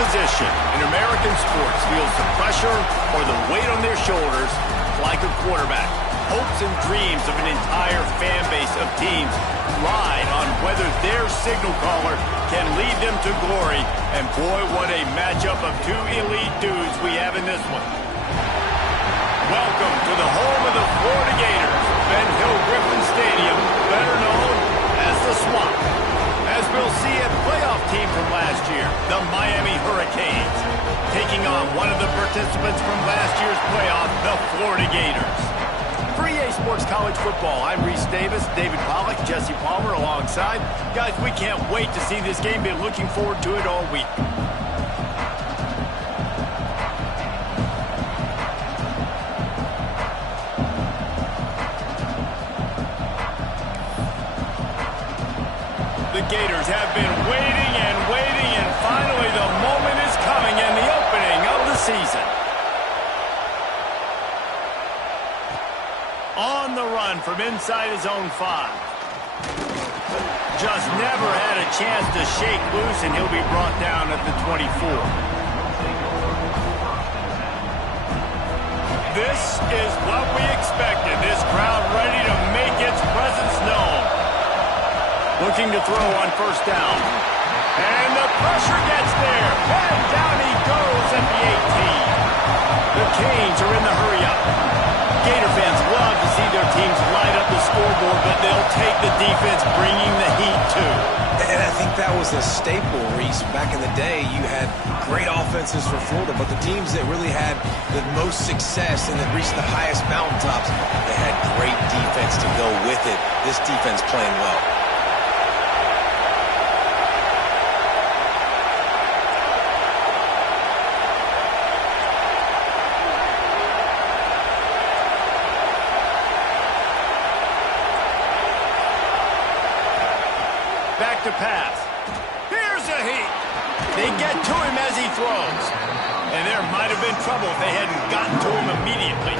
position in American sports feels the pressure or the weight on their shoulders like a quarterback. Hopes and dreams of an entire fan base of teams ride on whether their signal caller can lead them to glory. And boy, what a matchup of two elite dudes we have in this one. Welcome to the home of the Florida Gators, Ben Hill Griffin Stadium, better known as the Swamp. As we'll see a playoff team from last year, the Miami Hurricanes, taking on one of the participants from last year's playoff, the Florida Gators. For EA Sports College Football, I'm Reese Davis, David Pollack, Jesse Palmer alongside. Guys, we can't wait to see this game. Been looking forward to it all week. The Gators have been waiting and waiting, and finally the moment is coming and the opening of the season. On the run from inside his own 5. Just never had a chance to shake loose, and he'll be brought down at the 24. This is what we expected. This crowd ready to make its presence known. Looking to throw on first down. And the pressure gets there. And down he goes at the 18. The Canes are in the hurry-up. Gator fans love to see their teams light up the scoreboard, but they'll take the defense bringing the heat too. And I think that was a staple, Reese. Back in the day, you had great offenses for Florida, but the teams that really had the most success and that reached the highest mountaintops, they had great defense to go with it. This defense playing well. Back to pass. Here's a heat. They get to him as he throws. And there might have been trouble if they hadn't gotten to him immediately.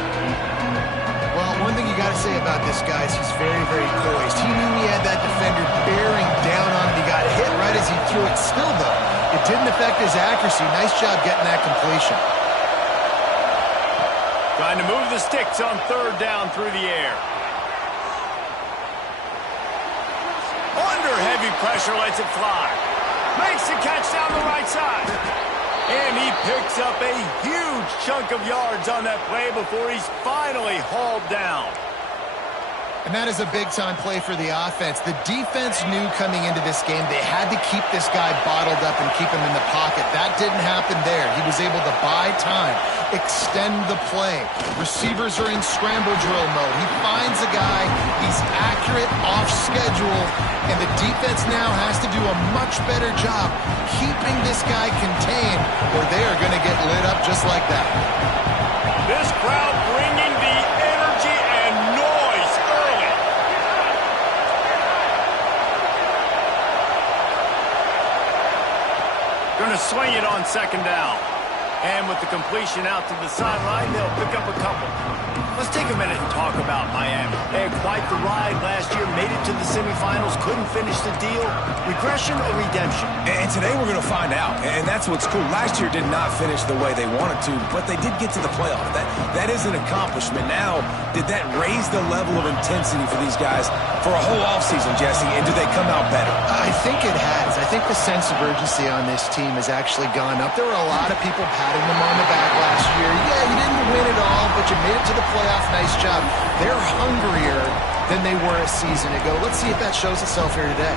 Well, one thing you got to say about this guy is he's very, very poised. He knew he had that defender bearing down on him. He got hit right as he threw it. Still, though, it didn't affect his accuracy. Nice job getting that completion. Trying to move the sticks on third down through the air. Under heavy pressure, lets it fly. Makes the catch down the right side. And he picks up a huge chunk of yards on that play before he's finally hauled down. And that is a big-time play for the offense. The defense knew coming into this game they had to keep this guy bottled up and keep him in the pocket. That didn't happen there. He was able to buy time, extend the play. Receivers are in scramble drill mode. He finds a guy, he's accurate, off schedule, and the defense now has to do a much better job keeping this guy contained, or they are going to get lit up just like that. This crowd bringing the energy and noise early. Going to swing it on second down. And with the completion out to the sideline, they'll pick up a couple. Let's take a minute and talk about Miami. They had quite the ride last year, made it to the semifinals, couldn't finish the deal. Regression or redemption? And today we're going to find out. And that's what's cool. Last year did not finish the way they wanted to, but they did get to the playoff. That is an accomplishment. Now, did that raise the level of intensity for these guys for a whole offseason, Jesse? And do they come out better? I think it has. I think the sense of urgency on this team has actually gone up. There were a lot of people patting them on the back last year. Yeah, you didn't win it all, but you made it to the playoff. Nice job. They're hungrier than they were a season ago. Let's see if that shows itself here today.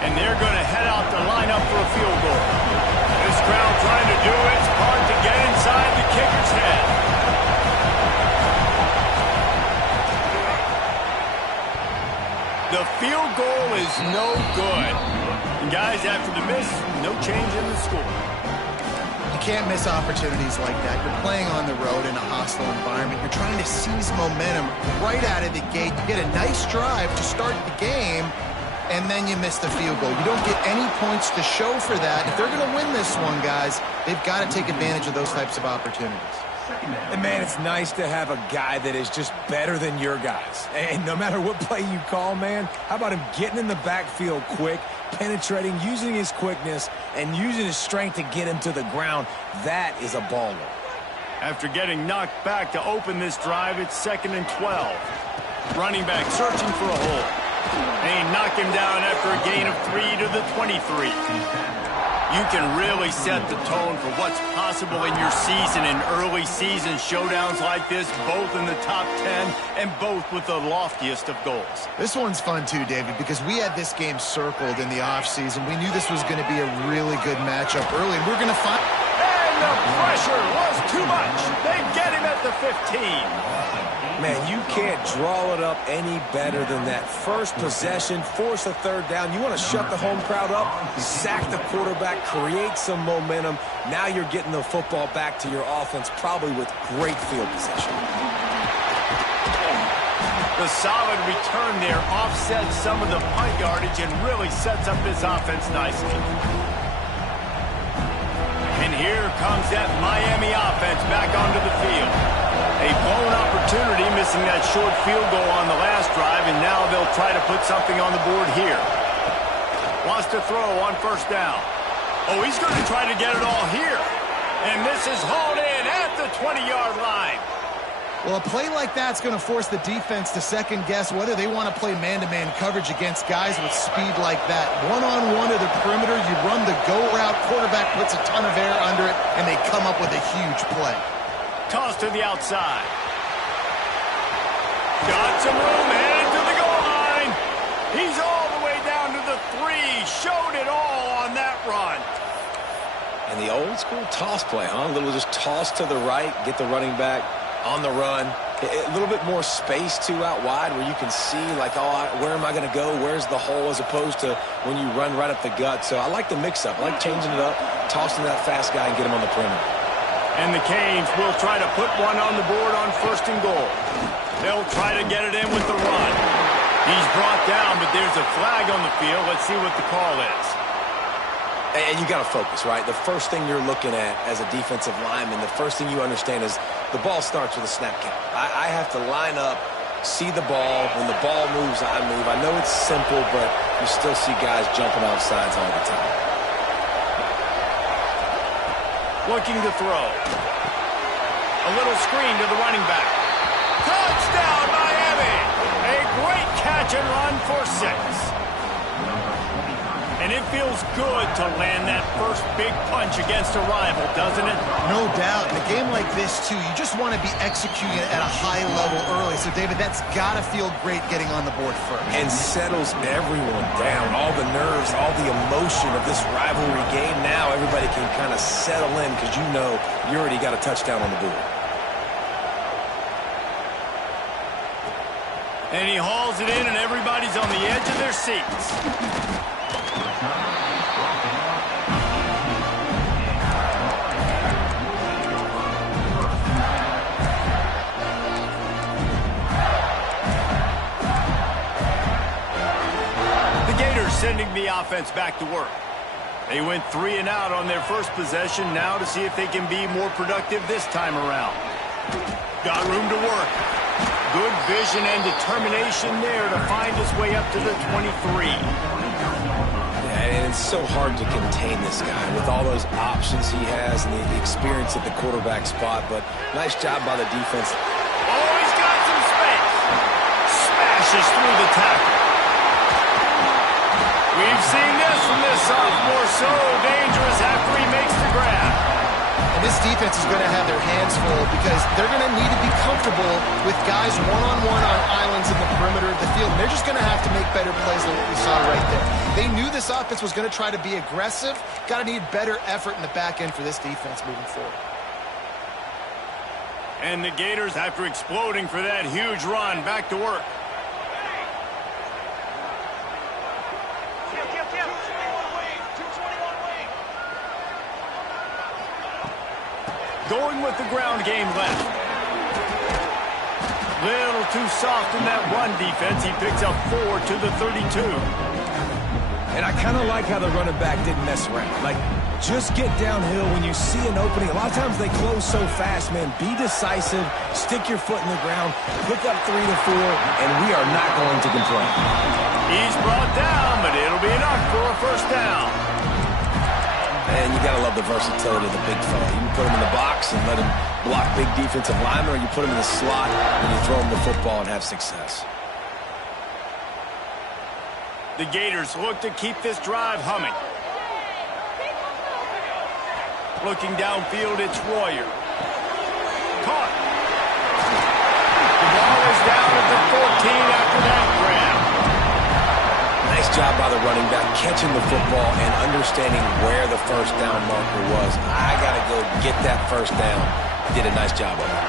And they're going to head out to line up for a field goal. This crowd trying to do its part to get inside the kicker's head. The field goal is no good. And guys, after the miss, no change in the score. You can't miss opportunities like that. You're playing on the road in a hostile environment. You're trying to seize momentum right out of the gate. You get a nice drive to start the game, and then you miss the field goal. You don't get any points to show for that. If they're going to win this one, guys, they've got to take advantage of those types of opportunities. And, man, it's nice to have a guy that is just better than your guys. And no matter what play you call, man, how about him getting in the backfield quick, penetrating, using his quickness, and using his strength to get him to the ground? That is a baller. After getting knocked back to open this drive, it's 2nd and 12. Running back searching for a hole. They knock him down after a gain of 3 to the 23. You can really set the tone for what's possible in your season in early season showdowns like this, both in the top 10 and both with the loftiest of goals. This one's fun too, David, because we had this game circled in the offseason. We knew this was going to be a really good matchup early, and we're going to find... And the pressure was too much. They get him at the 15. Man, you can't draw it up any better than that. First possession, force a third down. You want to shut the home crowd up, sack the quarterback, create some momentum. Now you're getting the football back to your offense, probably with great field possession. The solid return there offsets some of the punt yardage and really sets up this offense nicely. And here comes that Miami offense back onto the field. A blown opportunity, missing that short field goal on the last drive, and now they'll try to put something on the board here. Wants to throw on 1st down. Oh, he's going to try to get it all here. And this is hauled in at the 20-yard line. Well, a play like that's going to force the defense to second-guess whether they want to play man-to-man coverage against guys with speed like that. One-on-one to the perimeter, you run the go route, quarterback puts a ton of air under it, and they come up with a huge play. Toss to the outside. Got some room, headed to the goal line. He's all the way down to the 3. Showed it all on that run. And the old-school toss play, huh? A little just toss to the right, get the running back on the run. A little bit more space, too, out wide where you can see, like, oh, where am I going to go? Where's the hole? As opposed to when you run right up the gut. So I like the mix-up. I like changing it up, tossing that fast guy and get him on the perimeter. And the Canes will try to put one on the board on 1st and goal. They'll try to get it in with the run. He's brought down, but there's a flag on the field. Let's see what the call is. And you got to focus, right? The first thing you're looking at as a defensive lineman, the first thing you understand is the ball starts with a snap count. I have to line up, see the ball. When the ball moves, I move. I know it's simple, but you still see guys jumping off sides all the time. Looking to throw. A little screen to the running back. Touchdown, Miami! A great catch and run for 6. And it feels good to land that first big punch against a rival, doesn't it? No doubt. In a game like this, too, you just want to be executing it at a high level early. So, David, that's got to feel great getting on the board first. And settles everyone down. All the nerves, all the emotion of this rivalry game. Now everybody can kind of settle in because you know you already got a touchdown on the board. And he hauls it in, and everybody's on the edge of their seats. Sending the offense back to work. They went 3 and out on their first possession, now to see if they can be more productive this time around. Got room to work. Good vision and determination there to find his way up to the 23. Yeah, and it's so hard to contain this guy with all those options he has and the experience at the quarterback spot, but nice job by the defense. Oh, he's got some space. Smashes through the tackle. We've seen this from this sophomore, so dangerous after he makes the grab. And this defense is going to have their hands full because they're going to need to be comfortable with guys one-on-one on islands in the perimeter of the field. And they're just going to have to make better plays than what we saw right there. They knew this offense was going to try to be aggressive. Got to need better effort in the back end for this defense moving forward. And the Gators, after exploding for that huge run, back to work. Going with the ground game left. Little too soft in that run defense. He picks up 4 to the 32. And I kind of like how the running back didn't mess around. Like, just get downhill when you see an opening. A lot of times they close so fast, man. Be decisive, stick your foot in the ground, pick up 3 to 4, and we are not going to complain. He's brought down, but it'll be enough for a first down. And you got to love the versatility of the big fella. You can put him in the box and let him block big defensive linemen, or you put him in the slot and you throw him the football and have success. The Gators look to keep this drive humming. Looking downfield, it's Royer. Caught. The ball is down at the 14 after that grab. Nice job by the running back, catching the football and understanding where the first down marker was. I got to go get that first down. Did a nice job of it.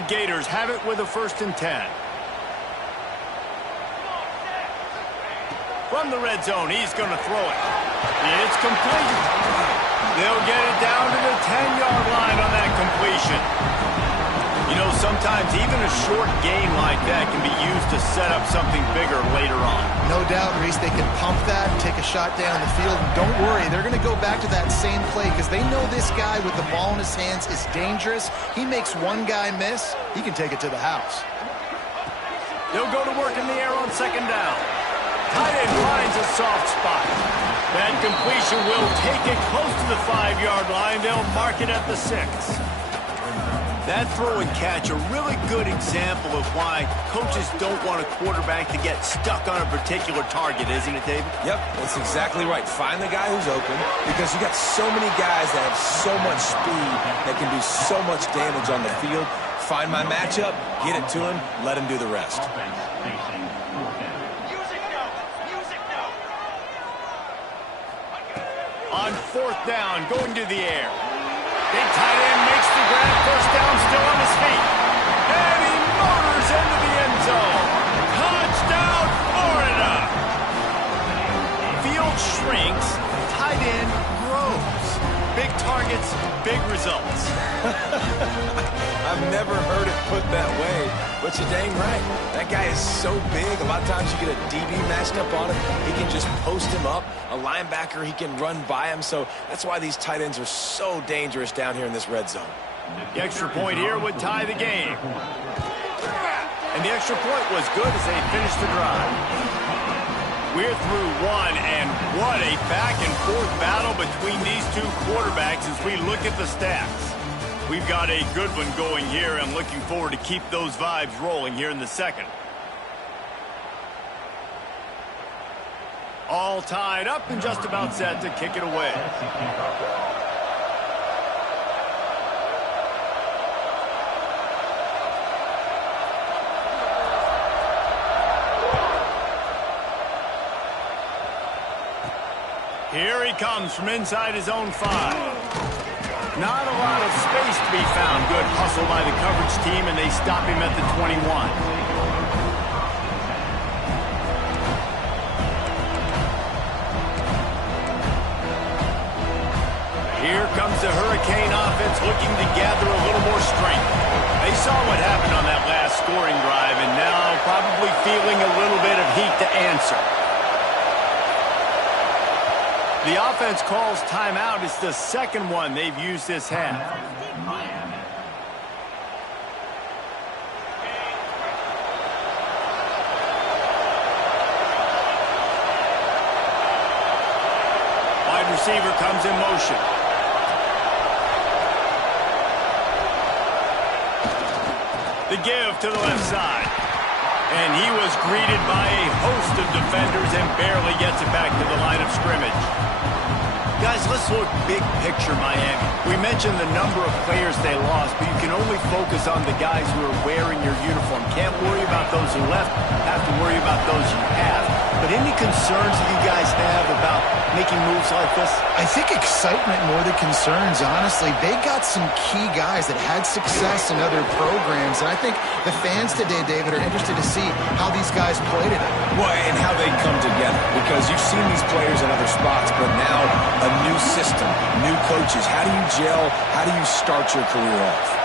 The Gators have it with a 1st and 10. From the red zone, he's going to throw it. It's complete. They'll get it down to the 10-yard line on that completion. You know, sometimes even a short gain like that can be used to set up something bigger later on. No doubt, Reese, they can pump that, take a shot down the field, and don't worry, they're going to go back to that same play because they know this guy with the ball in his hands is dangerous. He makes one guy miss, he can take it to the house. They'll go to work in the air on 2nd down. Tight end finds a soft spot. That completion will take it close to the 5-yard line. They'll mark it at the 6. That throw and catch, a really good example of why coaches don't want a quarterback to get stuck on a particular target, isn't it, David? Yep, that's exactly right. Find the guy who's open because you got so many guys that have so much speed that can do so much damage on the field. Find my matchup, get it to him, let him do the rest. On 4th down, going to the air. Big tight end makes the grab. First down, still on his feet. And he motors into the end zone. Touchdown, Florida! Field shrinks, tight end grows. Big targets, big results. I've never heard it put that way, but you're dang right. That guy is so big. A lot of times you get a DB matched up on him. He can just post him up. A linebacker, he can run by him. So that's why these tight ends are so dangerous down here in this red zone. The extra point here would tie the game. And the extra point was good as they finished the drive. We're through one, and what a back-and-forth battle between these two quarterbacks as we look at the stats. We've got a good one going here, and looking forward to keep those vibes rolling here in the second. All tied up and just about set to kick it away. Here he comes from inside his own 5. Not a lot of space to be found. Good hustle by the coverage team, and they stop him at the 21. Here comes the Hurricane offense looking to gather a little more strength. They saw what happened on that last scoring drive, and now probably feeling a little bit of heat to answer. The offense calls timeout. It's the second one they've used this half. Wide receiver comes in motion. The give to the left side. And he was greeted by a host of defenders and barely gets it back to the line of scrimmage. Guys, let's look big picture Miami. We mentioned the number of players they lost, but you can only focus on the guys who are wearing your uniform. Can't worry about those who left, have to worry about those you have. But any concerns that you guys have about making moves like this? I think excitement more than concerns, honestly. They got some key guys that had success in other programs, and I think the fans today, David, are interested to see how these guys played it. Well, and how they come together, because you've seen these players in other spots, but now a new system, new coaches. How do you gel? How do you start your career off?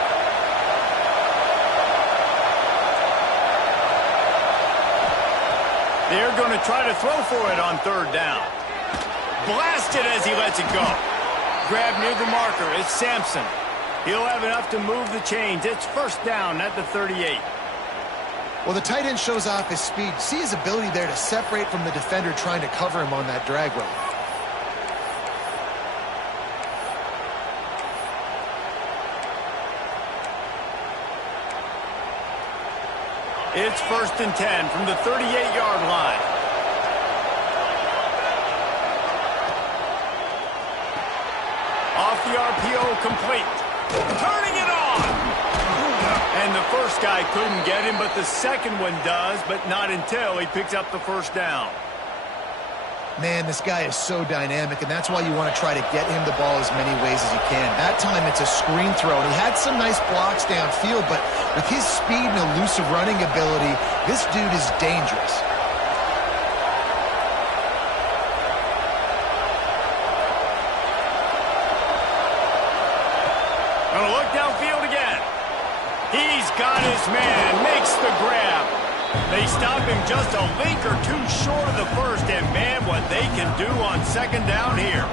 They're going to try to throw for it on third down. Blasted as he lets it go. Grab near the marker. It's Sampson. He'll have enough to move the chains. It's first down at the 38. Well, the tight end shows off his speed. See his ability there to separate from the defender trying to cover him on that drag route. It's first and 10 from the 38-yard line. Off the RPO, complete. Turning it on. And the first guy couldn't get him, but the second one does, but not until he picks up the first down. Man, this guy is so dynamic, and that's why you want to try to get him the ball as many ways as you can. That time, it's a screen throw, and he had some nice blocks downfield, but with his speed and elusive running ability, this dude is dangerous. Gonna look downfield again. He's got his man, makes the grab. They stop him just a link or two short of the first, and man, what they can do on second down here.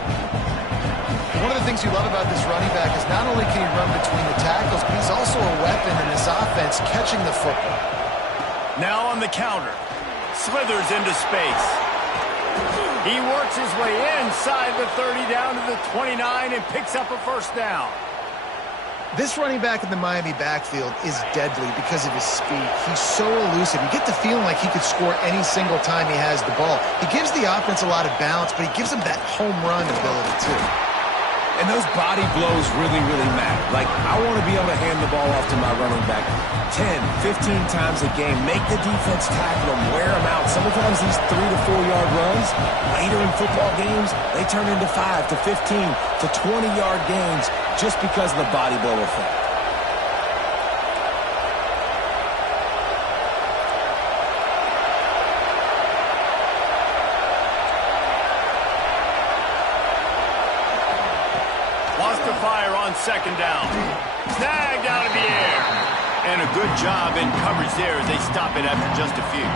One of the things you love about this running back is not only can he run between the tackles, but he's also a weapon in this offense catching the football. Now on the counter. Slithers into space. He works his way inside the 30 down to the 29 and picks up a first down. This running back in the Miami backfield is deadly because of his speed. He's so elusive. You get the feeling like he could score any single time he has the ball. He gives the offense a lot of balance, but he gives them that home run ability too. And those body blows really, really matter. Like, I want to be able to hand the ball off to my running back 10, 15 times a game. Make the defense tackle him, wear him out. Sometimes these 3 to 4 yard runs, later in football games, they turn into 5 to 15 to 20 yard gains just because of the body blow effect. Fire on second down. Snagged out of the air. And a good job in coverage there as they stop it after just a few.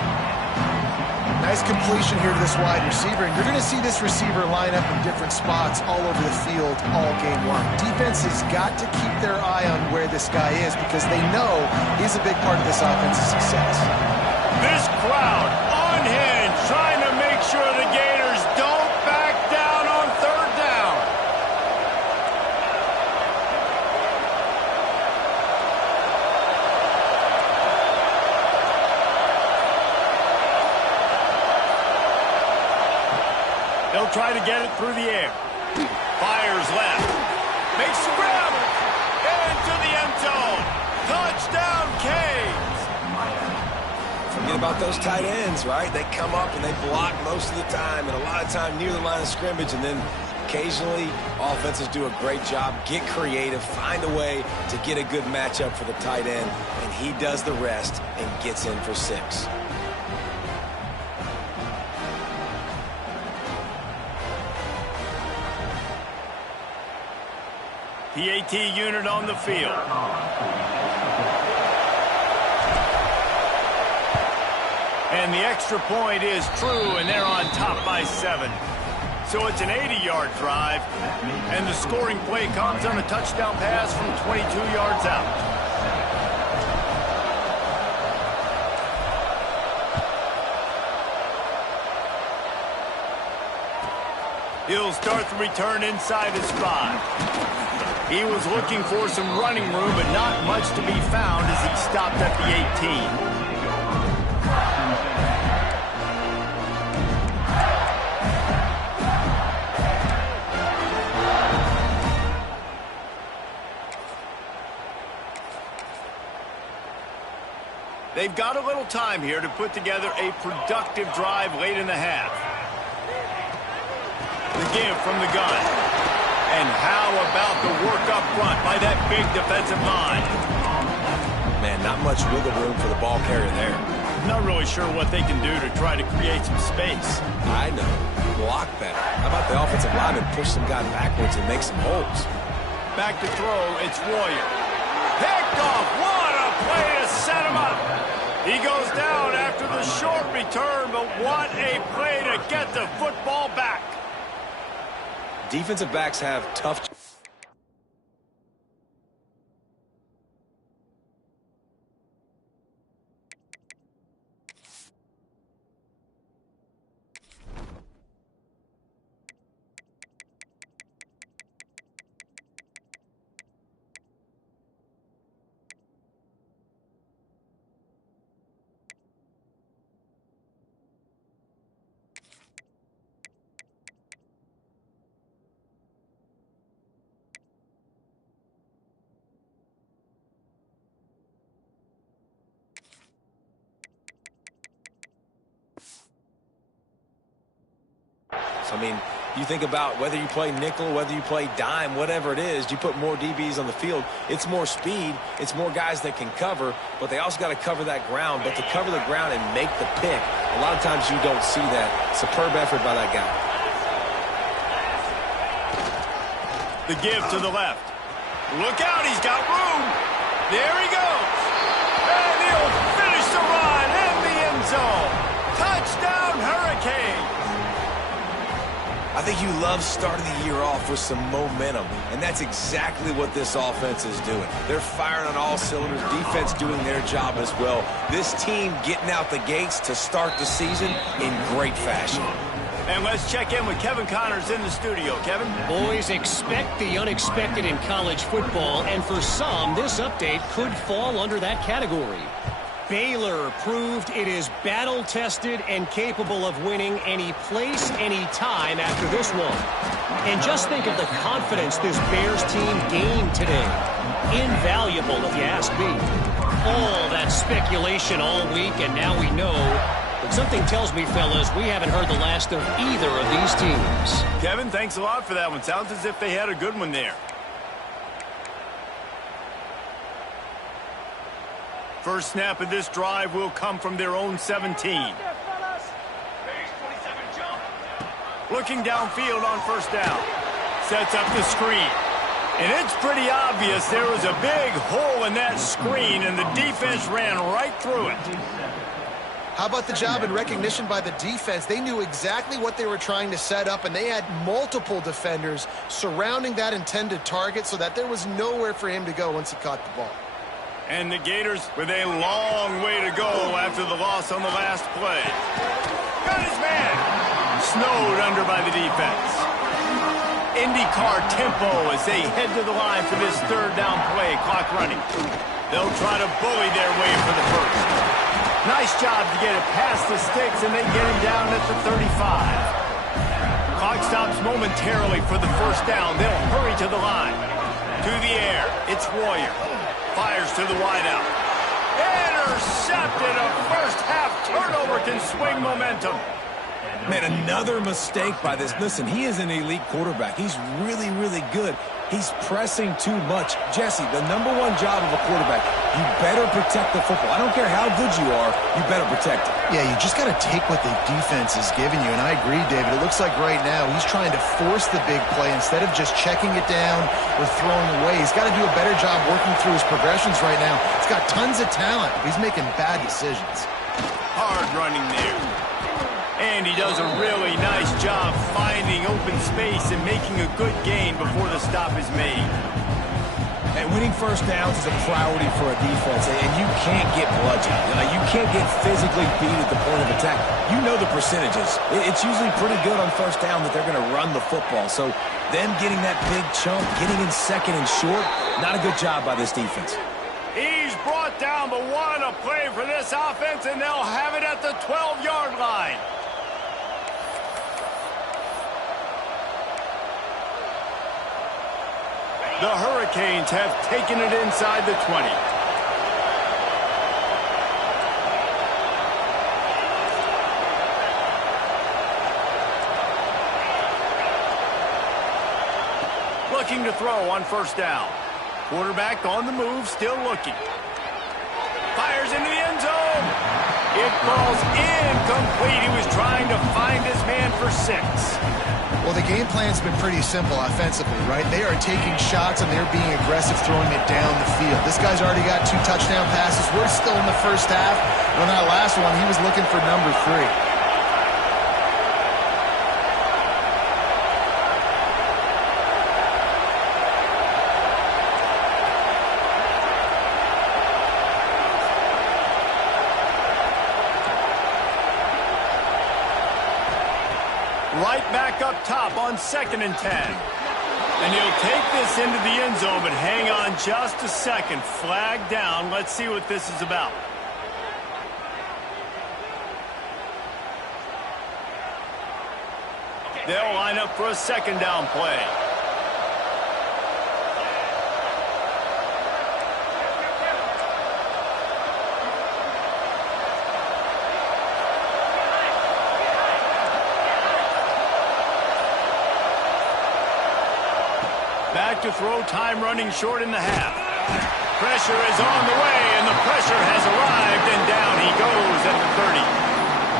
Nice completion here to this wide receiver, and you're going to see this receiver line up in different spots all over the field all game long. Defense has got to keep their eye on where this guy is because they know he's a big part of this offense's success. This crowd unhinged, trying to make sure the Gators don't back down on third down. They'll try to get it through the air. Fires left. Makes the grab. Into the end zone. Touchdown, Canes. Forget about those tight ends, right? They come up and they block most of the time, and a lot of time near the line of scrimmage, and then occasionally offenses do a great job, get creative, find a way to get a good matchup for the tight end, and he does the rest and gets in for 6. PAT unit on the field. And the extra point is true, and they're on top by 7. So it's an 80-yard drive, and the scoring play comes on a touchdown pass from 22 yards out. He'll start the return inside his 5. He was looking for some running room, but not much to be found as he stopped at the 18. They've got a little time here to put together a productive drive late in the half. The give from the gun. And how about the work up front by that big defensive line? Man, not much wiggle room for the ball carrier there. Not really sure what they can do to try to create some space. I know. Block better. How about the offensive lineman push some guy backwards and make some holes? Back to throw, it's Royer. Picked off. What a play to set him up. He goes down after the short return, but what a play to get the football back. Defensive backs have tough... I mean, you think about whether you play nickel, whether you play dime, whatever it is, you put more DBs on the field. It's more speed. It's more guys that can cover, but they also got to cover that ground. But to cover the ground and make the pick, a lot of times you don't see that. Superb effort by that guy. The give to the left. Look out, he's got room. There he goes. And he'll finish the run in the end zone. Touchdown, Hurricanes. I think you love starting the year off with some momentum, and that's exactly what this offense is doing. They're firing on all cylinders, defense doing their job as well. This team getting out the gates to start the season in great fashion. And let's check in with Kevin Connors in the studio. Kevin? Boys, expect the unexpected in college football, and for some, this update could fall under that category. Baylor proved it is battle-tested and capable of winning any place, any time after this one. And just think of the confidence this Bears team gained today. Invaluable, if you ask me. All that speculation all week, and now we know. But something tells me, fellas, we haven't heard the last of either of these teams. Kevin, thanks a lot for that one. Sounds as if they had a good one there. First snap of this drive will come from their own 17. Looking downfield on first down. Sets up the screen. And it's pretty obvious there was a big hole in that screen, and the defense ran right through it. How about the job and recognition by the defense? They knew exactly what they were trying to set up, and they had multiple defenders surrounding that intended target so that there was nowhere for him to go once he caught the ball. And the Gators with a long way to go after the loss on the last play. Got his man. Snowed under by the defense. IndyCar tempo as they head to the line for this third down play. Clock running. They'll try to bully their way for the first. Nice job to get it past the sticks, and they get him down at the 35. Clock stops momentarily for the first down. They'll hurry to the line. To the air. It's Royer. Fires to the wideout. Intercepted. A first-half turnover can swing momentum. Man, another mistake by this. Listen, he is an elite quarterback. He's really, really good. He's pressing too much. Jesse, the number one job of a quarterback, you better protect the football. I don't care how good you are, you better protect it. Yeah, you just got to take what the defense is giving you, and I agree, David. It looks like right now he's trying to force the big play instead of just checking it down or throwing away. He's got to do a better job working through his progressions right now. He's got tons of talent. He's making bad decisions. Hard running there. And he does a really nice job finding open space and making a good gain before the stop is made. And winning first downs is a priority for a defense, and you can't get bludgeoned. You can't get physically beat at the point of attack. You know the percentages. It's usually pretty good on first down that they're going to run the football. So them getting that big chunk, getting in second and short, not a good job by this defense. He's brought down, but what a play for this offense, and they'll have it at the 12-yard line. The Hurricanes have taken it inside the 20. Looking to throw on first down. Quarterback on the move, still looking. Fires into the end zone. It falls incomplete. He was trying to find his man for 6. Well, the game plan's been pretty simple offensively, right? They are taking shots and they're being aggressive, throwing it down the field. This guy's already got 2 touchdown passes. We're still in the first half. On that last one, he was looking for number 3. Right back up top on 2nd and 10. And he'll take this into the end zone, but hang on just a second. Flag down. Let's see what this is about. They'll line up for a 2nd down play. Back to throw, time running short in the half. Pressure is on the way, and the pressure has arrived, and down he goes at the 30.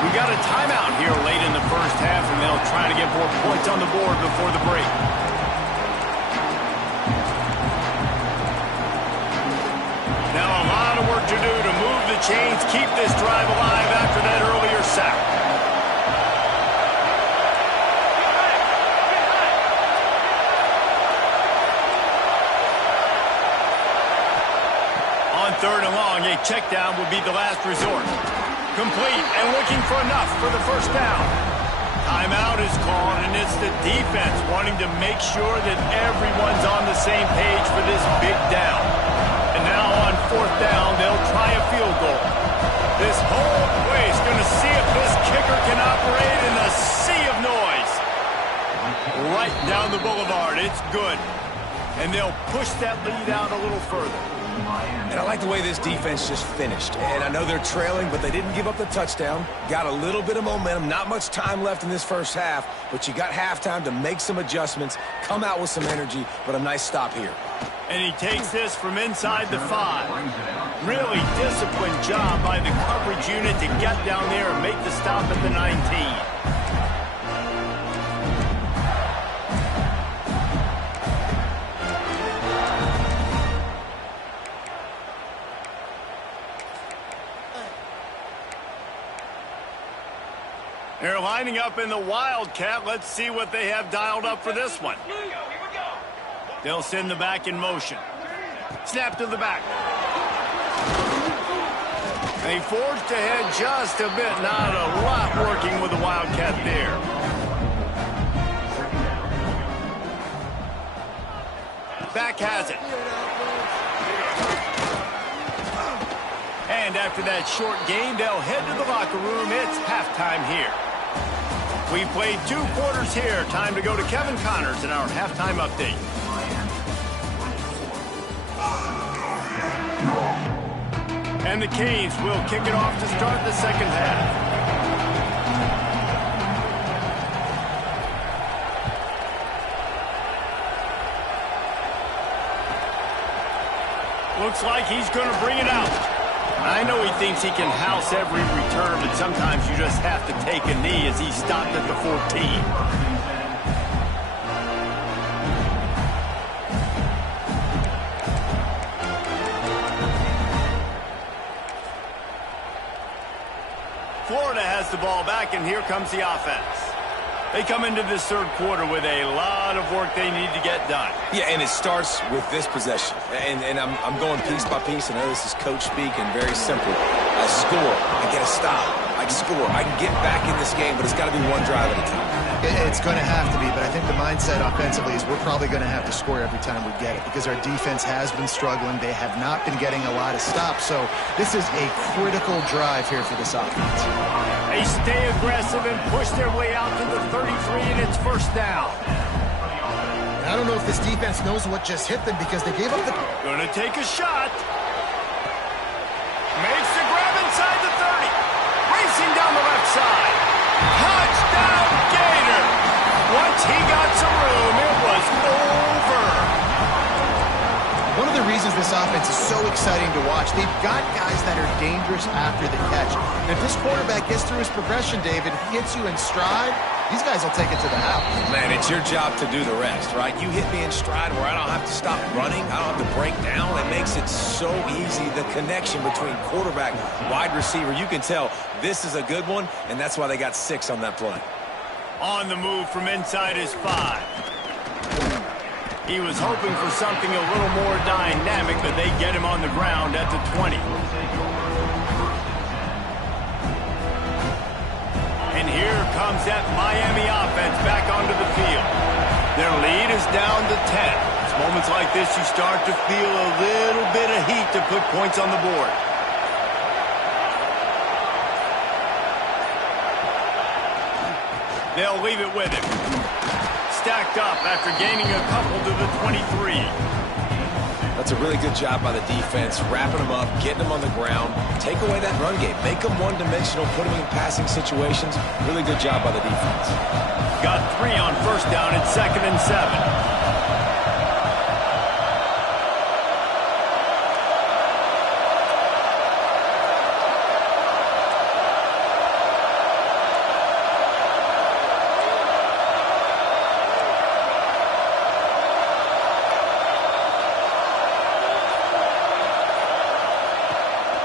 We got a timeout here late in the first half, and they'll try to get more points on the board before the break. Now a lot of work to do to move the chains, keep this drive alive after that earlier sack. On 3rd and long, a check down would be the last resort. Complete and looking for enough for the 1st down. Timeout is called, and it's the defense wanting to make sure that everyone's on the same page for this big down. And now on 4th down, they'll try a field goal. This whole place going to see if this kicker can operate in a sea of noise. Right down the boulevard. It's good. And they'll push that lead out a little further. And I like the way this defense just finished. And I know they're trailing, but they didn't give up the touchdown. Got a little bit of momentum. Not much time left in this first half, but you got halftime to make some adjustments, come out with some energy, but a nice stop here. And he takes this from inside the 5. Really disciplined job by the coverage unit to get down there and make the stop at the 19. They're lining up in the Wildcat. Let's see what they have dialed up for this one. They'll send the back in motion. Snap to the back. They forged ahead just a bit. Not a lot working with the Wildcat there. Back has it. And after that short game, they'll head to the locker room. It's halftime here. We played 2 quarters here. Time to go to Kevin Connors in our halftime update. And the Canes will kick it off to start the 2nd half. Looks like he's going to bring it out. I know he thinks he can house every return, but sometimes you just have to take a knee as he stopped at the 14. Florida has the ball back, and here comes the offense. They come into this 3rd quarter with a lot of work they need to get done. Yeah, and it starts with this possession. And I'm going piece by piece. I know this is coach speak and very simple. I score. I get a stop. I score. I can get back in this game, but it's got to be one drive at a time. It's going to have to be, but I think the mindset offensively is we're probably going to have to score every time we get it because our defense has been struggling. They have not been getting a lot of stops, so this is a critical drive here for this offense. They stay aggressive and push their way out to the 33, and it's 1st down. I don't know if this defense knows what just hit them because they gave up the... Gonna take a shot. Makes the grab inside the 30. Racing down the left side. Touchdown Gator. Once he got some room, it was over. One of the reasons this offense is so exciting to watch. They've got guys that are dangerous after the catch. And if this quarterback gets through his progression, David, if he hits you in stride, these guys will take it to the house. Man, it's your job to do the rest, right? You hit me in stride where I don't have to stop running. I don't have to break down. It makes it so easy, the connection between quarterback, wide receiver. You can tell this is a good one, and that's why they got 6 on that play. On the move from inside his 5. He was hoping for something a little more dynamic, but they get him on the ground at the 20. And here comes that Miami offense back onto the field. Their lead is down to 10. It's moments like this you start to feel a little bit of heat to put points on the board. They'll leave it with him. Stacked up after gaining a couple to the 23. That's a really good job by the defense, wrapping them up, getting them on the ground, take away that run game, make them one-dimensional, put them in passing situations. Really good job by the defense. Got 3 on first down and 2nd and 7.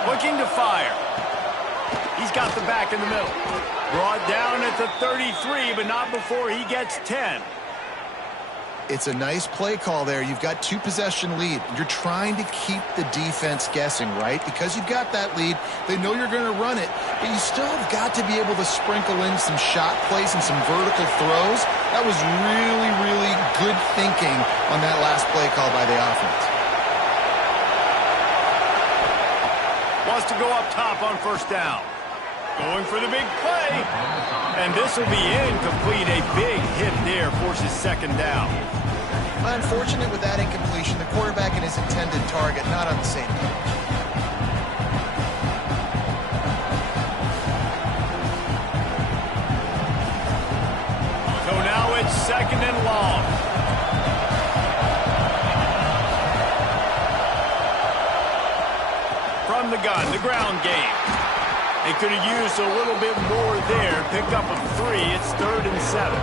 Looking to fire. He's got the back in the middle. Brought down at the 33, but not before he gets 10. It's a nice play call there. You've got 2-possession lead. You're trying to keep the defense guessing, right? Because you've got that lead, they know you're going to run it, but you still have got to be able to sprinkle in some shot plays and some vertical throws. That was really, really good thinking on that last play call by the offense. Wants to go up top on first down. Going for the big play. And this will be incomplete. A big hit there forces 2nd down. Unfortunate with that incompletion. The quarterback and his intended target not on the same page. So now it's 2nd and long. From the gun, the ground game. They could have used a little bit more there. Pick up a 3. It's 3rd and 7.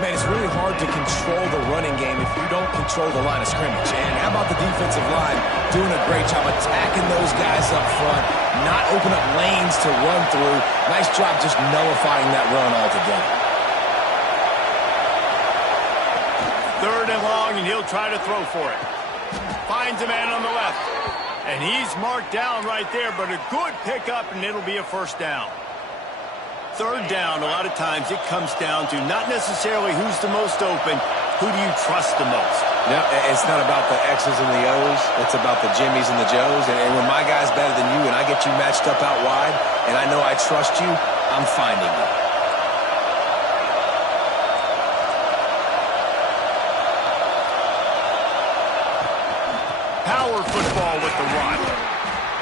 Man, it's really hard to control the running game if you don't control the line of scrimmage. And how about the defensive line doing a great job attacking those guys up front, not open up lanes to run through. Nice job just nullifying that run altogether. 3rd and long, and he'll try to throw for it. Finds a man on the left. And he's marked down right there, but a good pickup, and it'll be a first down. 3rd down, a lot of times it comes down to not necessarily who's the most open, who do you trust the most? No, it's not about the X's and the O's. It's about the Jimmies and the Joes. And when my guy's better than you and I get you matched up out wide, and I know I trust you, I'm finding you. Power football with the run.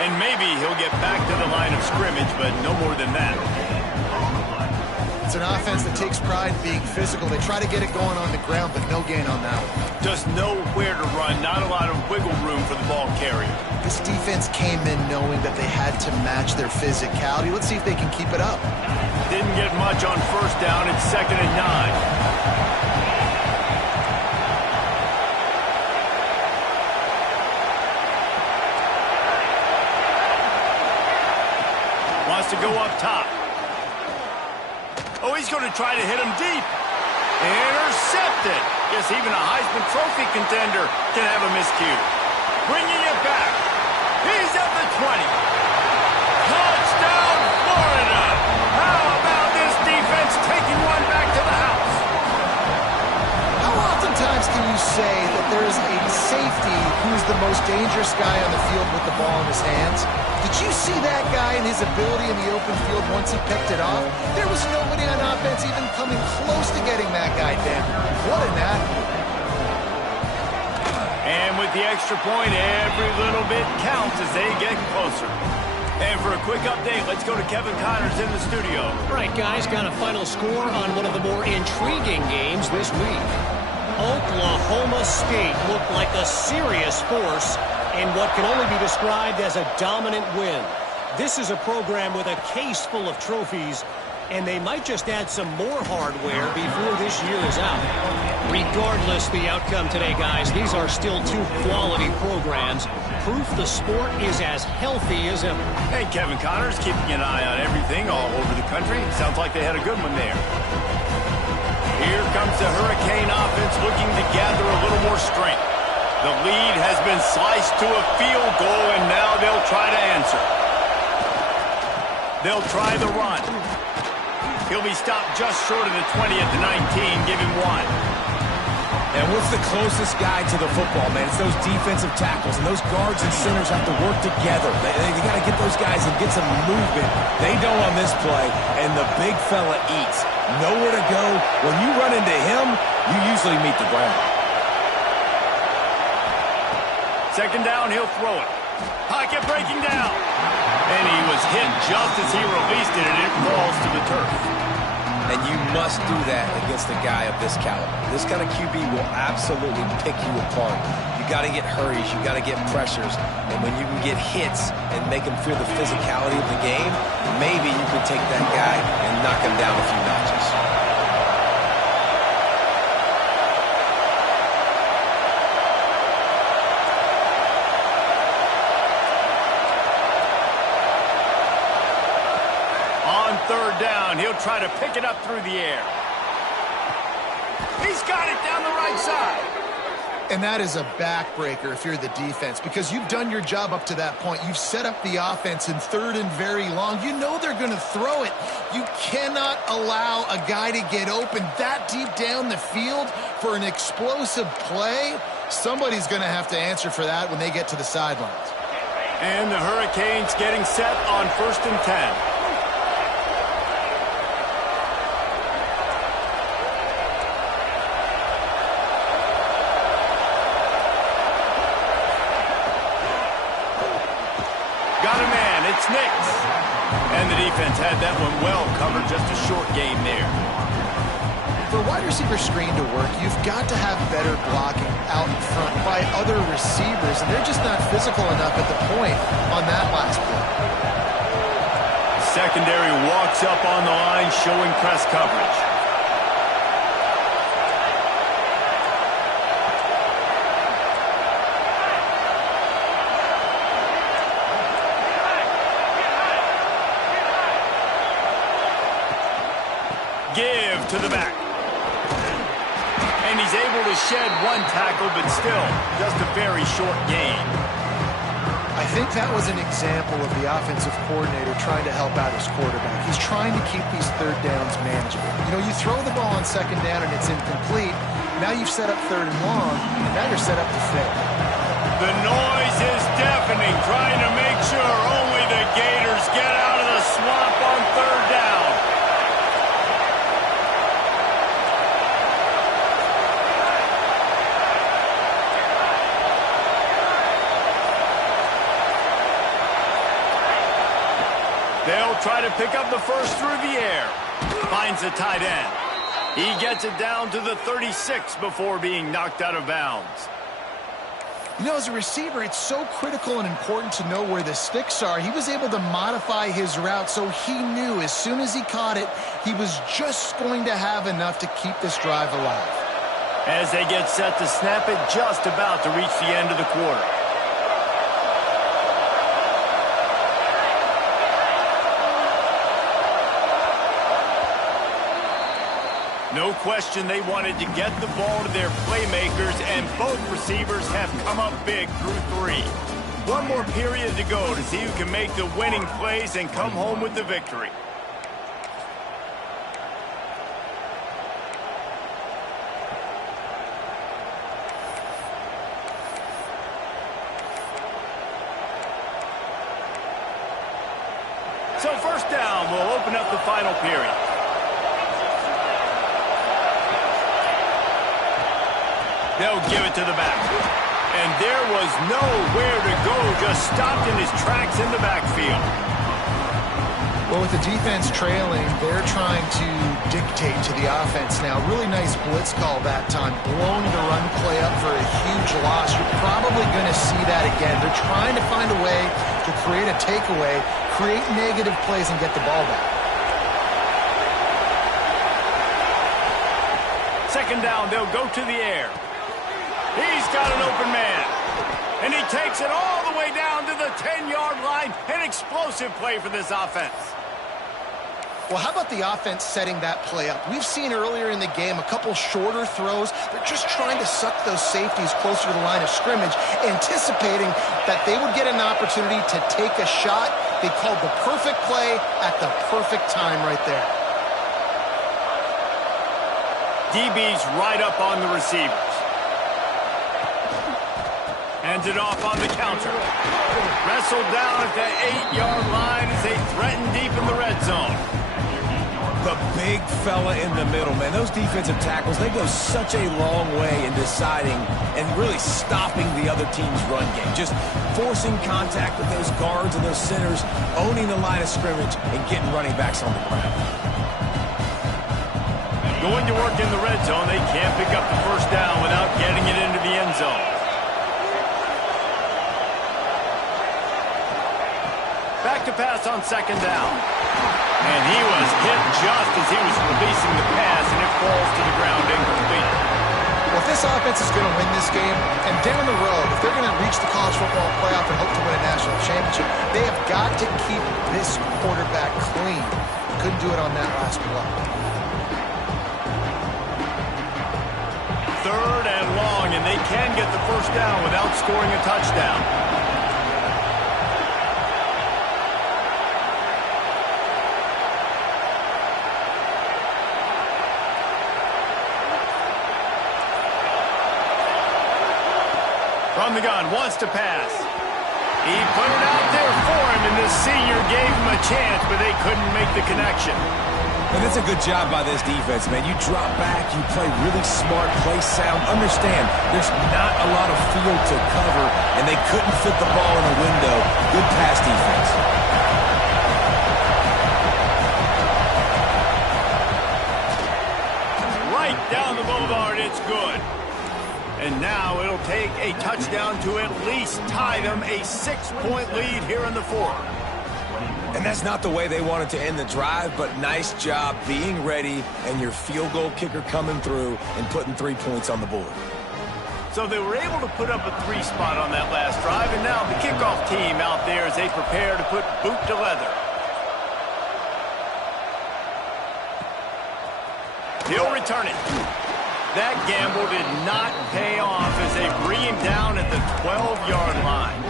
And maybe he'll get back to the line of scrimmage, but no more than that. It's an offense that takes pride in being physical. They try to get it going on the ground, but no gain on that one. Just nowhere to run, not a lot of wiggle room for the ball carrier. This defense came in knowing that they had to match their physicality. Let's see if they can keep it up. Didn't get much on first down. It's 2nd and 9. To go up top. Oh, he's going to try to hit him deep. Intercepted. Yes, even a Heisman Trophy contender can have a miscue. Bringing it back. He's at the 20. Touchdown, Florida. How about this defense taking one back to the house? How oftentimes can you say that there is a safety who's the most dangerous guy on the field with the ball in his hands? Did you see that guy and his ability in the open field once he picked it off? There was nobody on offense even coming close to getting that guy down. What an athlete. And with the extra point, every little bit counts as they get closer. And for a quick update, let's go to Kevin Connors in the studio. Right, guys, got a final score on one of the more intriguing games this week. Oklahoma State looked like a serious force in what can only be described as a dominant win. This is a program with a case full of trophies, and they might just add some more hardware before this year is out. Regardless the outcome today, guys, these are still two quality programs. Proof the sport is as healthy as ever. Hey, Kevin Connors keeping an eye on everything all over the country. Sounds like they had a good one there. Here comes the Hurricane offense looking to gather a little more strength. The lead has been sliced to a field goal, and now they'll try to answer. They'll try the run. He'll be stopped just short of the 20 at the 19. Give him one. And what's the closest guy to the football, man? It's those defensive tackles, and those guards and centers have to work together. They got to get those guys and get some movement. They don't on this play, and the big fella eats. Nowhere to go. When you run into him, you usually meet the ground. Second down, he'll throw it. Pocket breaking down. And he was hit just as he released it, and it falls to the turf. And you must do that against a guy of this caliber. This kind of QB will absolutely pick you apart. You got to get hurries. You got to get pressures. And when you can get hits and make him feel the physicality of the game, maybe you can take that guy and knock him down a few notches. Third down, he'll try to pick it up through the air. He's got it down the right side. And that is a backbreaker if you're the defense, because you've done your job up to that point. You've set up the offense in third and very long. You know they're going to throw it. You cannot allow a guy to get open that deep down the field for an explosive play. Somebody's going to have to answer for that when they get to the sidelines. And the Hurricanes getting set on 1st and 10. It's Nix. And the defense had that one well covered, just a short game there. For a wide receiver screen to work, you've got to have better blocking out in front by other receivers, and they're just not physical enough at the point on that last play. Secondary walks up on the line, showing press coverage. Give to the back. And he's able to shed one tackle, but still just a very short gain. I think that was an example of the offensive coordinator trying to help out his quarterback. He's trying to keep these third downs manageable. You know, you throw the ball on second down and it's incomplete. Now you've set up third and long, and now you're set up to fail. The noise is deafening, trying to make sure only the Gators get out of the swamp on third down. They'll try to pick up the first through the air. Finds the tight end. He gets it down to the 36 before being knocked out of bounds. You know, as a receiver, it's so critical and important to know where the sticks are. He was able to modify his route so he knew as soon as he caught it, he was just going to have enough to keep this drive alive. As they get set to snap it, just about to reach the end of the quarter. No question they wanted to get the ball to their playmakers, and both receivers have come up big through 3. One more period to go to see who can make the winning plays and come home with the victory. So first down will open up the final period. They'll give it to the back. And there was nowhere to go, just stopped in his tracks in the backfield. Well, with the defense trailing, they're trying to dictate to the offense now. Really nice blitz call that time, blowing the run play up for a huge loss. You're probably going to see that again. They're trying to find a way to create a takeaway, create negative plays, and get the ball back. Second down, they'll go to the air. He's got an open man. And he takes it all the way down to the 10-yard line. An explosive play for this offense. Well, how about the offense setting that play up? We've seen earlier in the game a couple shorter throws. They're just trying to suck those safeties closer to the line of scrimmage, anticipating that they would get an opportunity to take a shot. They called the perfect play at the perfect time right there. DB's right up on the receivers. Hands it off on the counter. Wrestled down at the 8-yard line as they threaten deep in the red zone. The big fella in the middle, man. Those defensive tackles, they go such a long way in deciding and really stopping the other team's run game. Just forcing contact with those guards and those centers, owning the line of scrimmage, and getting running backs on the ground. Going to work in the red zone, they can't pick up the first down without getting it into the end zone. Back to pass on second down. And he was hit just as he was releasing the pass, and it falls to the ground incomplete. Well, if this offense is going to win this game, and down the road, if they're going to reach the college football playoff and hope to win a national championship, they have got to keep this quarterback clean. Couldn't do it on that last play. Third and long, and they can get the first down without scoring a touchdown. From the gun, wants to pass. He put it out there for him, and the senior gave him a chance, but they couldn't make the connection. And it's a good job by this defense, man. You drop back, you play really smart, play sound. Understand, there's not a lot of field to cover, and they couldn't fit the ball in a window. Good pass defense. Right down the boulevard, it's good. And now it'll take a touchdown to at least tie them a 6-point lead here in the fourth. And that's not the way they wanted to end the drive, but nice job being ready and your field goal kicker coming through and putting 3 points on the board. So they were able to put up a 3 spot on that last drive, and now the kickoff team out there as they prepare to put boot to leather. He'll return it. That gamble did not pay off as they bring him down at the 12-yard line.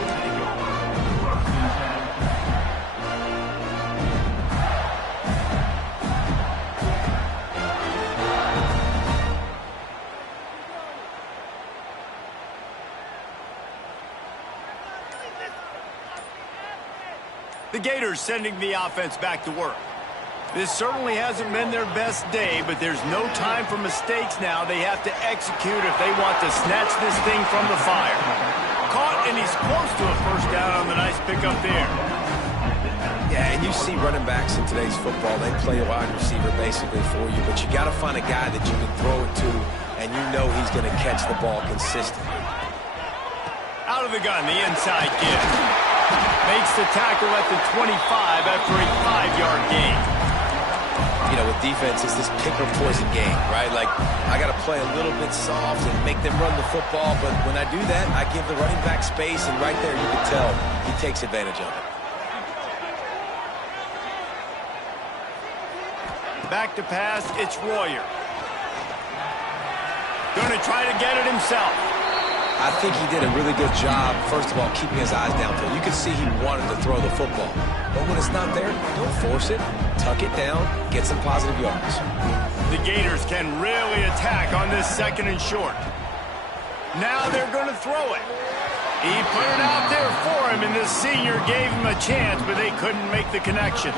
The Gators sending the offense back to work. This certainly hasn't been their best day, but there's no time for mistakes now. They have to execute if they want to snatch this thing from the fire. Caught, and he's close to a first down on the nice pickup there. Yeah, and you see running backs in today's football, they play a wide receiver basically for you, but you got to find a guy that you can throw it to, and you know he's going to catch the ball consistently. Out of the gun, the inside give. Makes the tackle at the 25 after a 5-yard gain. You know, with defense, it's this pick or poison game, right? Like, I got to play a little bit soft and make them run the football, but when I do that, I give the running back space, and right there you can tell he takes advantage of it. Back to pass, it's Royer. Going to try to get it himself. I think he did a really good job, first of all, keeping his eyes downfield. You could see he wanted to throw the football. But when it's not there, don't force it. Tuck it down, get some positive yards. The Gators can really attack on this second and short. Now they're going to throw it. He put it out there for him, and the senior gave him a chance, but they couldn't make the connection.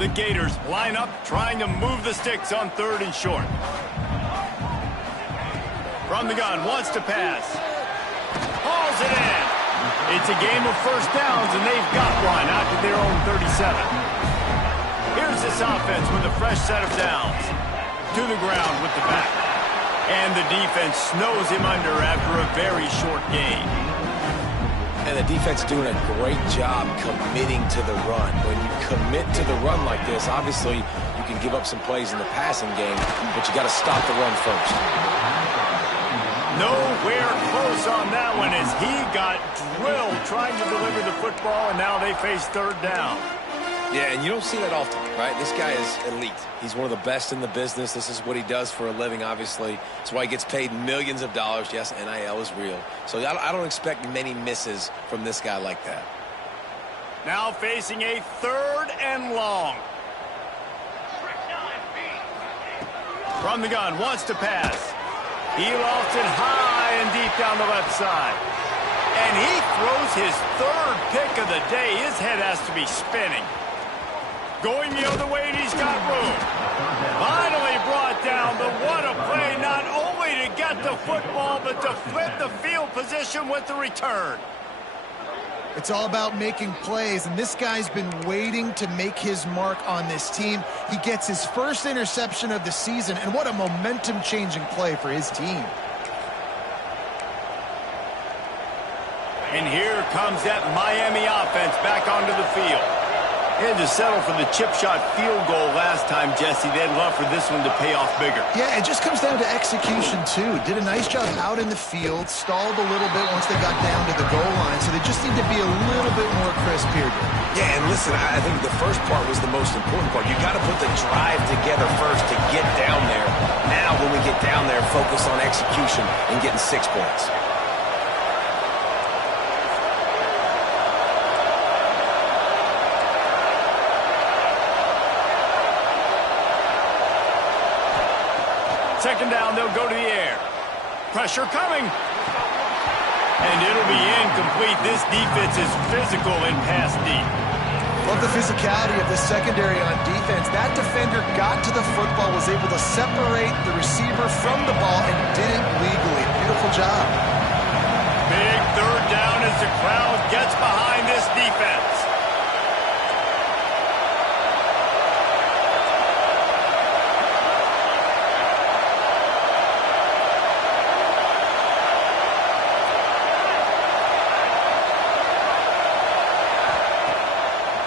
The Gators line up, trying to move the sticks on 3rd and short. From the gun, wants to pass. Hauls it in. It's a game of first downs, and they've got one out to their own 37. Here's this offense with a fresh set of downs. To the ground with the back. And the defense snows him under after a very short gain. And the defense doing a great job committing to the run. When you commit to the run like this, obviously you can give up some plays in the passing game, but you got to stop the run first. Nowhere close on that one as he got drilled trying to deliver the football, and now they face 3rd down. Yeah, and you don't see that often, right? This guy is elite. He's one of the best in the business. This is what he does for a living, obviously. That's why he gets paid millions of dollars. Yes, NIL is real. So I don't expect many misses from this guy like that. Now facing a 3rd and long. From the gun, wants to pass. He lofts it high and deep down the left side. And he throws his 3rd pick of the day. His head has to be spinning. Going the other way, and he's got room. Finally brought down, but what a play, not only to get the football, but to flip the field position with the return. It's all about making plays, and this guy's been waiting to make his mark on this team. He gets his first interception of the season, and what a momentum-changing play for his team. And here comes that Miami offense back onto the field. They had to settle for the chip shot field goal last time, Jesse. They'd love for this one to pay off bigger. Yeah, it just comes down to execution, too. Did a nice job out in the field, stalled a little bit once they got down to the goal line, so they just need to be a little bit more crisp here. Yeah, and listen, I think the first part was the most important part. You got to put the drive together first to get down there. Now, when we get down there, focus on execution and getting 6 points. Second down, they'll go to the air. Pressure coming. And it'll be incomplete. This defense is physical in pass deep. Love the physicality of the secondary on defense. That defender got to the football, was able to separate the receiver from the ball, and did it legally. Beautiful job. Big 3rd down as the crowd gets behind this defense.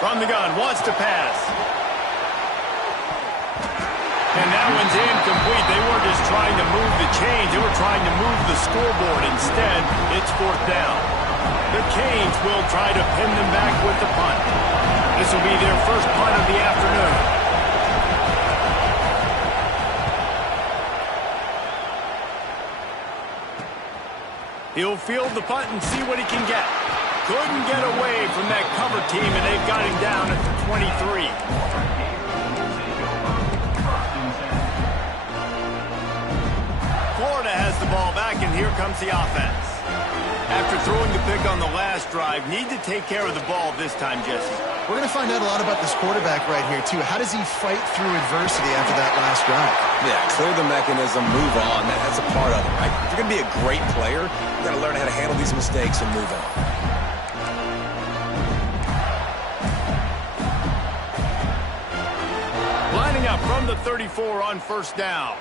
From the gun, wants to pass. And that one's incomplete. They weren't just trying to move the chains. They were trying to move the scoreboard. Instead, it's 4th down. The Canes will try to pin them back with the punt. This will be their first punt of the afternoon. He'll field the punt and see what he can get. Couldn't get away from that cover team, and they've got him down at the 23. Florida has the ball back, and here comes the offense. After throwing the pick on the last drive, need to take care of the ball this time, Jesse. We're going to find out a lot about this quarterback right here, too. How does he fight through adversity after that last drive? Yeah, clear the mechanism, move on. That's a part of it, right? If you're going to be a great player, you got to learn how to handle these mistakes and move on. Lining up from the 34 on 1st down.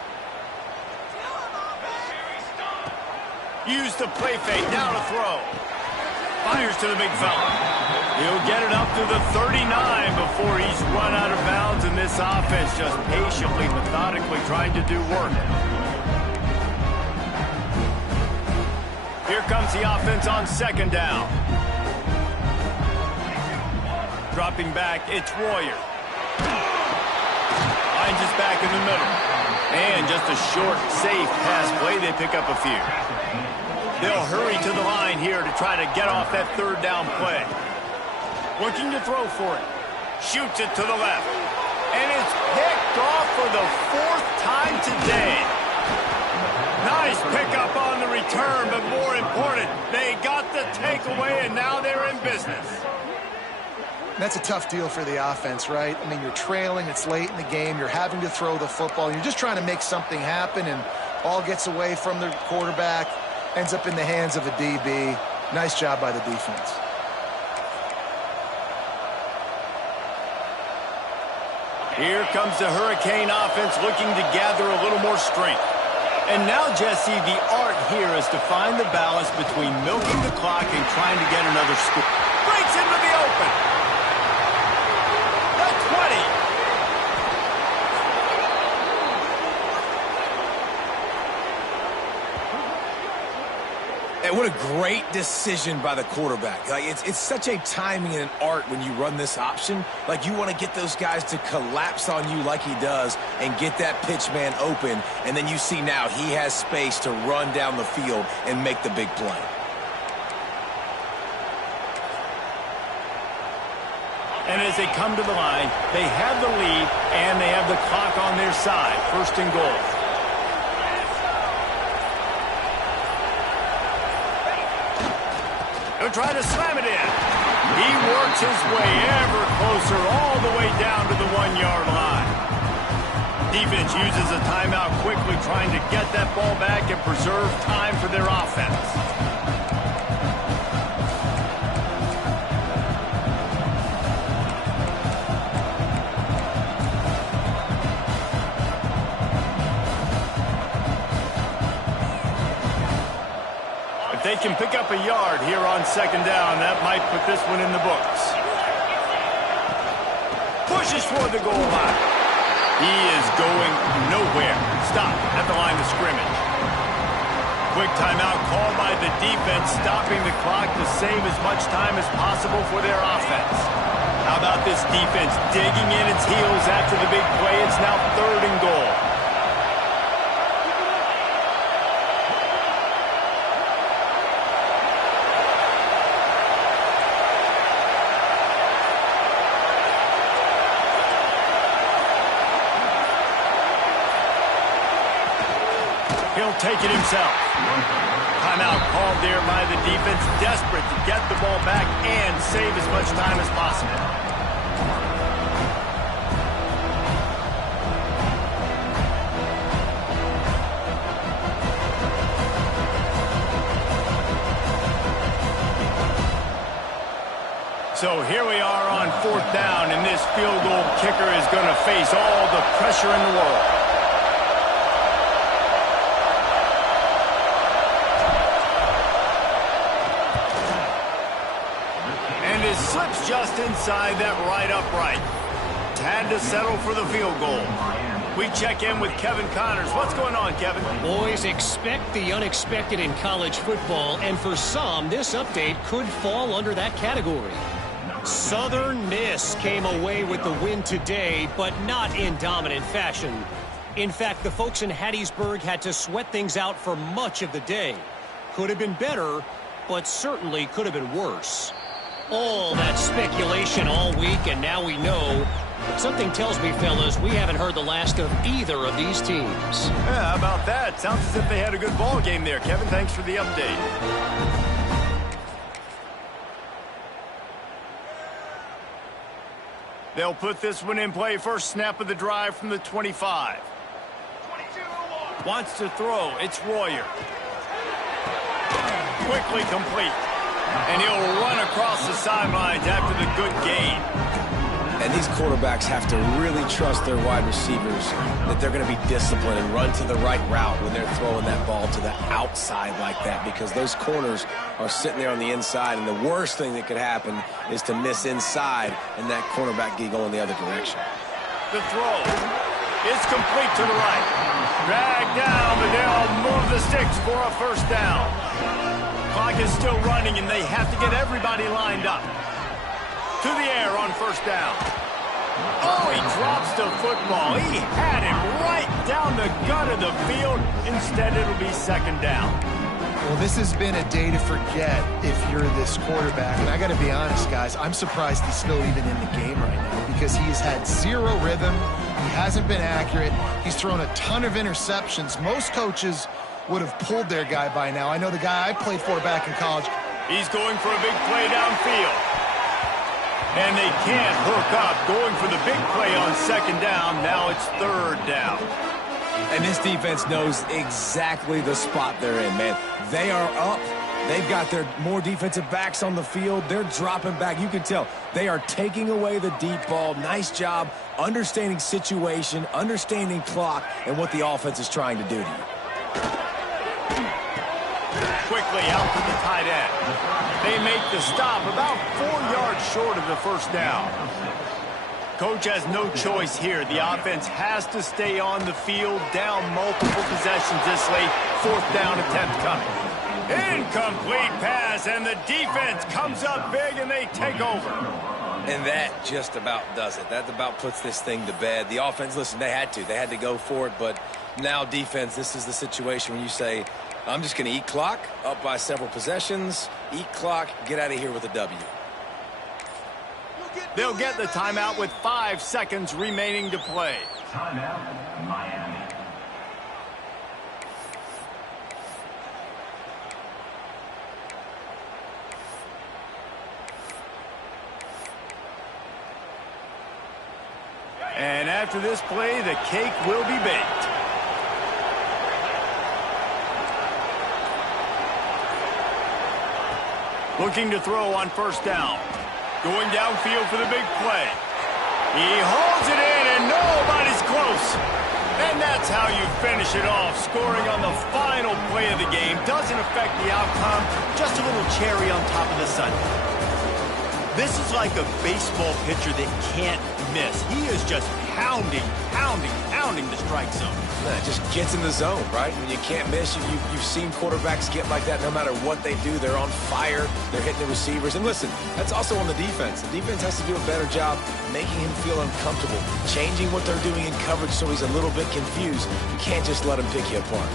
Use the play fake, now to throw. Fires to the big fella. He'll get it up to the 39 before he's run out of bounds, and this offense just patiently, methodically trying to do work. Here comes the offense on 2nd down. Dropping back, it's Royer. Finds his back in the middle. And just a short, safe pass play. They pick up a few. They'll hurry to the line here to try to get off that 3rd down play. Looking to throw for it. Shoots it to the left. And it's picked off for the 4th time today. Nice pickup on the return, but more important, they got the takeaway, and now they're in business. That's a tough deal for the offense, right? I mean, you're trailing, it's late in the game, you're having to throw the football, you're just trying to make something happen, and ball gets away from the quarterback, ends up in the hands of a DB. Nice job by the defense. Here comes the Hurricane offense looking to gather a little more strength. And now, Jesse, the art here is to find the balance between milking the clock and trying to get another score. Breaks into the open. The 20. And what a great decision by the quarterback. Like it's such a timing and an art when you run this option. Like you want to get those guys to collapse on you like he does and get that pitch man open. And then you see now he has space to run down the field and make the big play. And as they come to the line, they have the lead and they have the clock on their side. First and goal. He'll try to slam it in. He works his way ever closer all the way down to the 1-yard line. Defense uses a timeout quickly, trying to get that ball back and preserve time for their offense. They can pick up a yard here on second down. That might put this one in the books. Pushes toward the goal line. He is going nowhere. Stop at the line of scrimmage. Quick timeout called by the defense, stopping the clock to save as much time as possible for their offense. How about this defense digging in its heels after the big play? It's now third and goal. He'll take it himself. Timeout called there by the defense, desperate to get the ball back and save as much time as possible. So here we are on fourth down, and this field goal kicker is going to face all the pressure in the world. Slips just inside that right upright. Had to settle for the field goal. We check in with Kevin Connors. What's going on, Kevin? Boys, expect the unexpected in college football, and for some, this update could fall under that category. Southern Miss came away with the win today, but not in dominant fashion. In fact, the folks in Hattiesburg had to sweat things out for much of the day. Could have been better, but certainly could have been worse. All that speculation all week, and now we know. But something tells me, fellas, we haven't heard the last of either of these teams. Yeah, how about that? Sounds as if they had a good ball game there, Kevin. Thanks for the update. They'll put this one in play. First snap of the drive from the 25. Wants to throw. It's Royer. Quickly complete. And he'll run across the sidelines after the good gain. And these quarterbacks have to really trust their wide receivers that they're going to be disciplined and run to the right route when they're throwing that ball to the outside like that, because those corners are sitting there on the inside, and the worst thing that could happen is to miss inside and that cornerback get going the other direction. The throw is complete to the right. Dragged down, but they'll move the sticks for a first down. Clock is still running, and they have to get everybody lined up. To the air on first down. Oh, he drops the football. He had him right down the gut of the field. Instead, it'll be second down. Well, this has been a day to forget if you're this quarterback. And I got to be honest, guys, I'm surprised he's still even in the game right now, because he's had zero rhythm. He hasn't been accurate. He's thrown a ton of interceptions. Most coaches would have pulled their guy by now. I know the guy I played for back in college. He's going for a big play downfield. And they can't hook up. Going for the big play on second down. Now it's third down. And this defense knows exactly the spot they're in, man. They are up. They've got their more defensive backs on the field. They're dropping back. You can tell they are taking away the deep ball. Nice job understanding situation, understanding clock, and what the offense is trying to do to you. Quickly out to the tight end. They make the stop about 4 yards short of the first down. Coach has no choice here. The offense has to stay on the field, down multiple possessions this late. Fourth down attempt coming. Incomplete pass, and the defense comes up big, and they take over. And that just about does it. That about puts this thing to bed. The offense, listen, they had to go for it, but now defense, this is the situation where you say, I'm just going to eat clock, up by several possessions, eat clock, get out of here with a W. They'll get the timeout with 5 seconds remaining to play. Timeout, Miami. And after this play, the cake will be baked. Looking to throw on first down. Going downfield for the big play. He holds it in, and nobody's close. And that's how you finish it off. Scoring on the final play of the game doesn't affect the outcome. Just a little cherry on top of the sundae. This is like a baseball pitcher that can't miss. He is just pounding the strike zone. Yeah, it just gets in the zone, right? When you can't miss, you've seen quarterbacks get like that no matter what they do. They're on fire. They're hitting the receivers. And listen, that's also on the defense. The defense has to do a better job making him feel uncomfortable, changing what they're doing in coverage so he's a little bit confused. You can't just let him pick you apart.